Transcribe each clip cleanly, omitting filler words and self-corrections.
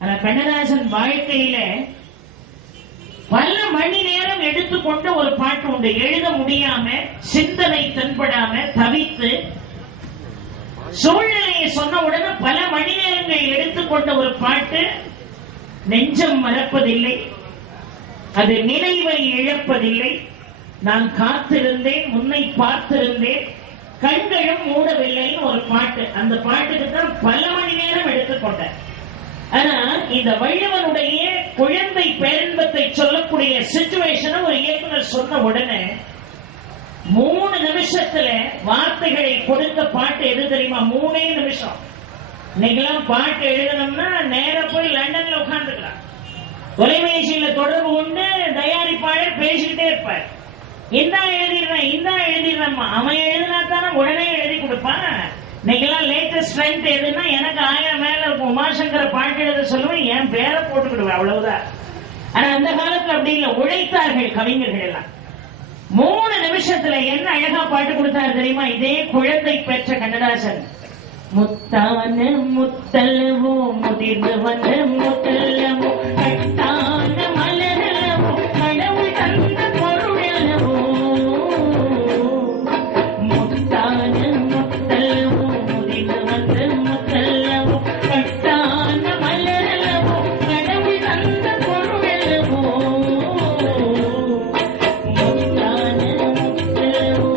ஆனா கண்ணதாசன் வாழ்க்கையில பல மணி நேரம் எடுத்துக்கொண்டு ஒரு பாட்டு உண்டு. எழுத முடியாம, சிந்தனை தென்படாம தவித்து, சூழ்நிலையை சொன்ன உடனே பல மணி நேரங்கள் எடுத்துக்கொண்ட ஒரு பாட்டு நெஞ்சம் மறப்பதில்லை, அது நினைவை இழப்பதில்லை, நான் காத்திருந்தேன், உன்னை பார்த்திருந்தேன், கண்களும் மூடவில்லைன்னு ஒரு பாட்டு. அந்த பாட்டுக்கு தான் பல மணி நேரம் எடுத்துக்கொண்ட. ஆனா இந்த வள்ளுவனுடைய குழந்தை பேரன்பத்தை சொல்லக்கூடிய சிச்சுவேஷனை ஒரு இயக்குனர் சொன்ன உடனே 3 நிமிஷத்துல வார்த்தைகளை கொடுத்த பாட்டு எது தெரியுமா? 3 நிமிஷம். இன்னைக்கெல்லாம் பாட்டு எழுதணும்னா நேர போய் லண்டன்ல உட்கார்ந்துக்கலாம், தொலைபேசியில தொடர்பு கொண்டு தயாரிப்பாளர் பேசிக்கிட்டே இருப்பார். இந்தா எழுதிடுறேன் அவன் எழுதினா தானே உடனே எழுதி கொடுப்பான். இன்னைக்கெல்லாம் லேட்டஸ்ட் ட்ரெண்ட் எதுன்னா எனக்கு 1000 மேல இருக்கும். உமாசங்கர பாட்டு எழுத சொல்லுவேன், என் பேரை போட்டுக்கிடுவேன், அவ்வளவுதான். ஆனா அந்த காலத்துல அப்படி இல்லை, உழைத்தார்கள் கவிஞர்கள் எல்லாம். 3 நிமிஷத்துல என்ன அழகா பாட்டு கொடுத்தாரு தெரியுமா? இதே குழந்தை பெற்ற கண்ணதாசன். முத்தான முத்தல்லவோ முதிர்ந்து வந்த முத்தல்லவோ கட்டான மலரல்லவோ கடவுள் தந்த பொருளல்லவோ, முத்தான முத்தல்லவோ முதிர்ந்து வந்த முத்தல்லவோ கட்டான மலரல்லவோ கடவுள் தந்த பொருளல்லவோ, முத்தான முத்தல்லவோ.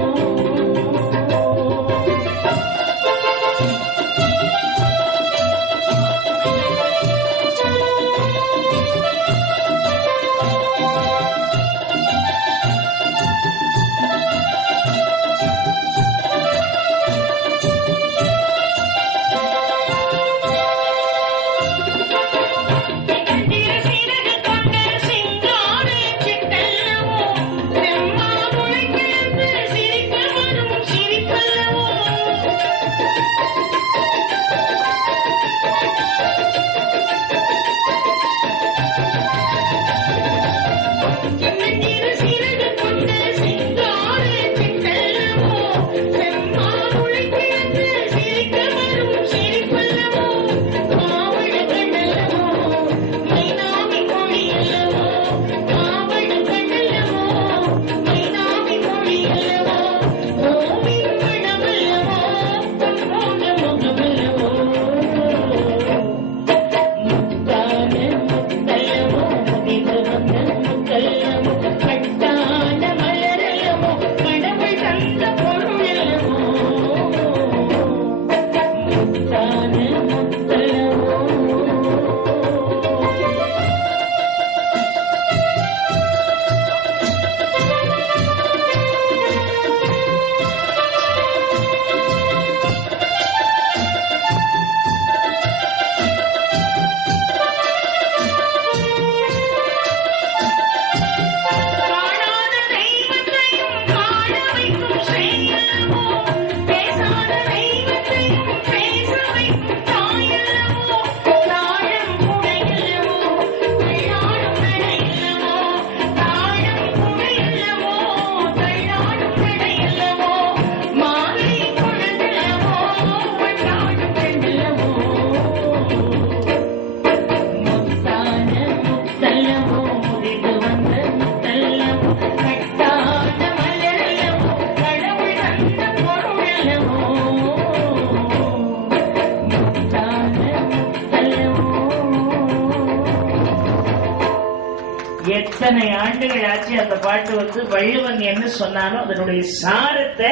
எத்தனை ஆண்டுகள் ஆச்சு அந்த பாட்டு வந்து வள்ளுவன் என்ன சொன்னானோ அதனுடைய சாரத்தை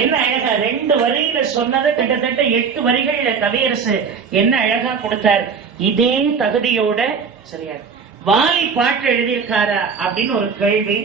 என்ன அழகா 2 வரியில சொன்னதை கிட்டத்தட்ட 8 வரிகள்ல கவியரசு என்ன அழகா கொடுத்தார். இதே தகுதியோட சரியா வாலி பாட்டு எழுதியிருக்காரா அப்படின்னு ஒரு கேள்வி.